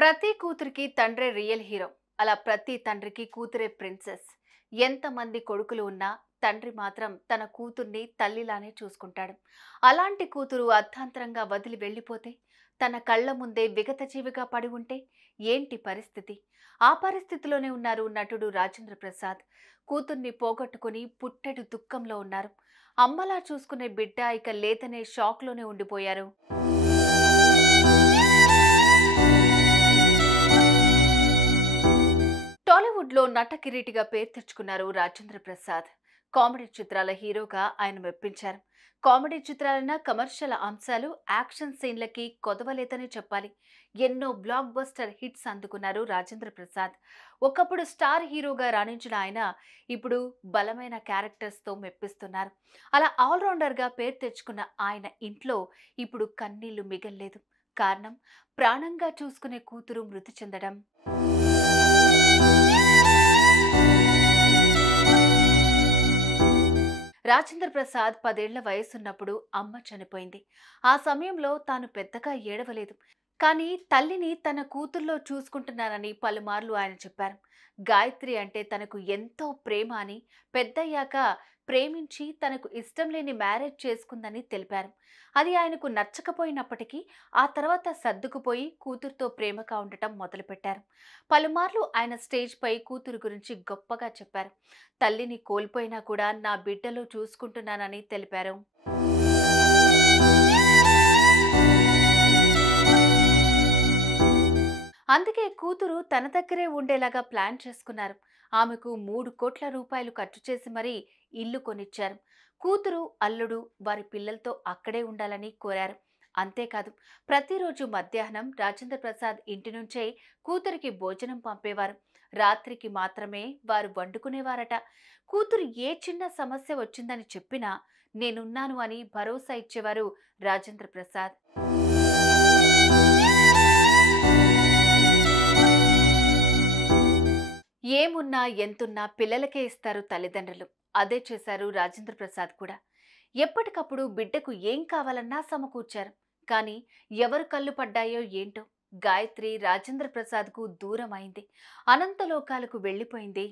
ప్రతి కూతురికి తండ్రే రియల్ హీరో. అలా ప్రతి తండ్రికి కూతురే ప్రిన్సెస్. ఎంతమంది కొడుకులు ఉన్నా తండ్రి మాత్రం తన కూతుర్ని తల్లిలానే చూసుకుంటాడు. అలాంటి కూతురు అర్థాంతరంగా వదిలి వెళ్ళిపోతే, తన కళ్ళ ముందే విగతజీవిగా పడి ఉంటే ఏంటి పరిస్థితి? ఆ పరిస్థితిలోనే ఉన్నారు నటుడు రాజేంద్ర ప్రసాద్. కూతుర్ని పోగొట్టుకుని పుట్టెడు దుఃఖంలో ఉన్నారు. అమ్మలా చూసుకునే బిడ్డ ఇక లేదనే షాక్లోనే ఉండిపోయారు. టాలీవుడ్లో నట కిరీటిగా పేరు తెచ్చుకున్నారు రాజేంద్ర ప్రసాద్. కామెడీ చిత్రాల హీరోగా ఆయన మెప్పించారు. కామెడీ చిత్రాలైన కమర్షియల్ అంశాలు, యాక్షన్ సీన్లకి కొదవలేదని చెప్పాలి. ఎన్నో బ్లాక్ బస్టర్ హిట్స్ అందుకున్నారు రాజేంద్ర ప్రసాద్. ఒకప్పుడు స్టార్ హీరోగా రాణించిన ఆయన ఇప్పుడు బలమైన క్యారెక్టర్స్తో మెప్పిస్తున్నారు. అలా ఆల్రౌండర్గా పేరు తెచ్చుకున్న ఆయన ఇంట్లో ఇప్పుడు కన్నీళ్లు మిగల్లేదు. కారణం, ప్రాణంగా చూసుకునే కూతురు మృతి చెందడం. రాజేంద్ర ప్రసాద్ 10 ఏళ్ల వయసున్నప్పుడు అమ్మ చనిపోయింది. ఆ సమయంలో తాను పెద్దగా ఏడవలేదు. కానీ తల్లిని తన కూతుర్లో చూసుకుంటున్నానని పలుమార్లు ఆయన చెప్పారు. గాయత్రి అంటే తనకు ఎంతో ప్రేమ అని, పెద్దయ్యాక ప్రేమించి తనకు ఇష్టం లేని మ్యారేజ్ చేసుకుందని తెలిపారు. అది ఆయనకు నచ్చకపోయినప్పటికీ ఆ తర్వాత సర్దుకుపోయి కూతురుతో ప్రేమగా ఉండటం మొదలుపెట్టారు. పలుమార్లు ఆయన స్టేజ్ పై కూతురు గురించి గొప్పగా చెప్పారు. తల్లిని కోల్పోయినా కూడా నా బిడ్డలో చూసుకుంటున్నానని తెలిపారు. అందుకే కూతురు తన దగ్గరే ఉండేలాగా ప్లాన్ చేసుకున్నారు. ఆమెకు 3 కోట్ల రూపాయలు ఖర్చు చేసి మరీ ఇల్లు కొనిచ్చారు. కూతురు, అల్లుడు వారి పిల్లలతో అక్కడే ఉండాలని కోరారు. అంతేకాదు, ప్రతిరోజు మధ్యాహ్నం రాజేంద్ర ప్రసాద్ ఇంటి నుంచే కూతురికి భోజనం పంపేవారు. రాత్రికి మాత్రమే వారు వండుకునేవారట. కూతురు ఏ చిన్న సమస్య వచ్చిందని చెప్పినా నేనున్నాను అని భరోసా ఇచ్చేవారు రాజేంద్ర ప్రసాద్. ఏమున్నా ఎంతున్నా పిల్లలకే ఇస్తారు తల్లిదండ్రులు. అదే చేశారు రాజేంద్ర ప్రసాద్ కూడా. ఎప్పటికప్పుడు బిడ్డకు ఏం కావాలన్నా సమకూర్చారు. కానీ ఎవరు కళ్ళు పడ్డాయో ఏంటో, గాయత్రి రాజేంద్ర ప్రసాద్కు దూరం అయింది. అనంతలోకాలకు వెళ్ళిపోయింది.